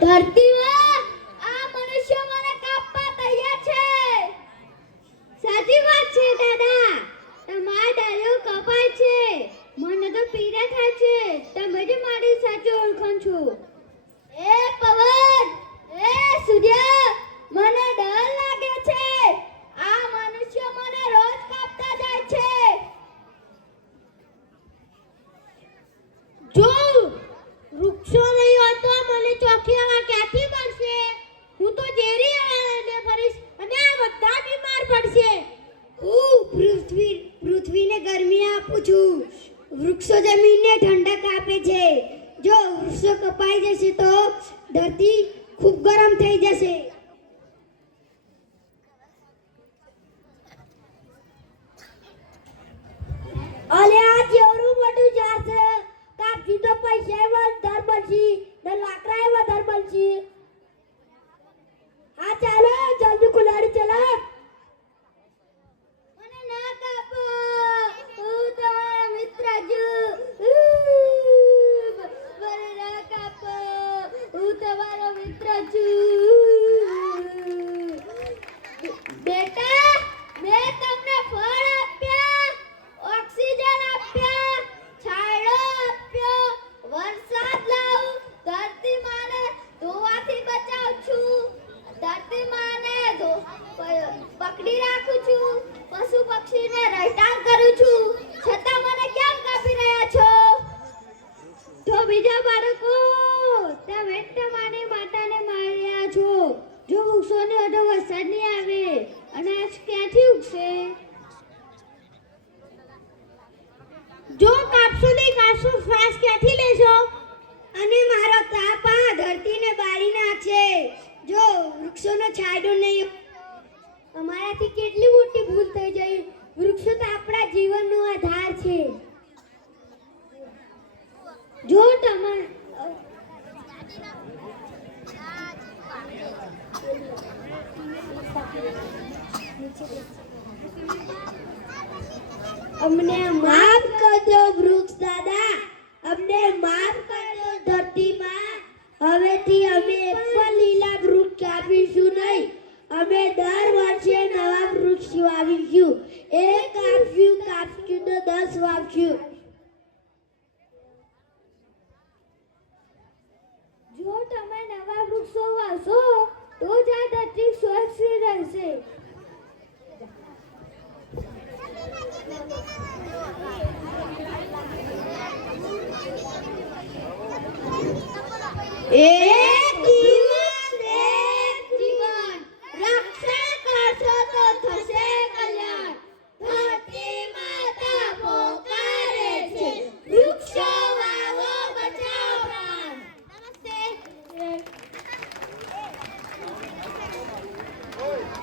ધરતીમાં આ મનુષ્ય મને કાપવા તૈયાર છે. સાચી વાત છે દાદા, તમારા ડાળીઓ કપાય છે. મને તો પીડા થાય છે. તમે જ મારી સાચી ઓળખાણ છો. એ પવન, એ સૂર્ય, મને ડર લાગે છે. આ મનુષ્ય મને રોજ કાપતા જાય છે. જો વૃક્ષો નહીં હોય તો મને ચોખ્ખી હવા ક્યાંથી મળશે? હું તો ઝેરી હવાને ફરીશ અને આ બધા બીમાર પડશે. હું પૃથ્વીને ગરમી આપું છું. વૃક્ષો જમીનને ઠંડક આપે છે. જો વૃક્ષો કપાઈ જશે તો ધરતી ખૂબ ગરમ થઈ જશે. અલે આ કેવડું મોટું ઝાડ છે. કાપજી તો પૈસા વધારે બનશે ને લાકડા વધારે બનશે. હા ચાલો જલ્દી કુલાડી ચલો. મને ના કાપો, હું તમારો મિત્ર છું. મને ના કાપો, હું તમારો મિત્ર છું. બેટા, મેં તમને ફળ આપ્યા, ઓક્સિજન આપ્યા, છાંયડો આપ્યો, વરસાદ લાવું, ધરતી માને ધોવાથી બચાવું છું, ધરતી માને પકડી રાખું છું, પશુ પક્ષીને રહેઠાણ કરું છું, છતાં મને કેમ કાપી રહ્યા છો? તો બીજા બાળકો, તમે તમારી માતાને માર્યા છો. જો વૃક્ષોને વધુ વરસાદ નહીં આવે, અનાજ ક્યાંથી ઉગશે? જો કાપશો નહીં કાપશો, શ્વાસ ક્યાંથી લેશો? અને મારો તાપ આ ધરતીને બાળી નાખશે. જો વૃક્ષોનો છાંયડો નહીં, અમારાથી કેટલી મોટી ભૂલ થઈ જાય. વૃક્ષો તો આપણા જીવનનો આધાર છે. જો તમારે અમને માફ કરજો વૃક્ષ દાદા, અમને માફ કરજો ધરતીમાં. હવેથી અમે એક પણ લીલા વૃક્ષ કાપીશું નહીં. અમે દર વર્ષે નવા વૃક્ષ વાવીશું. એક કાપશું તો 10 વાવશું. જો તમે નવા વૃક્ષો વાવશો તો જ આ ધરતી સ્વચ્છ રહેશે.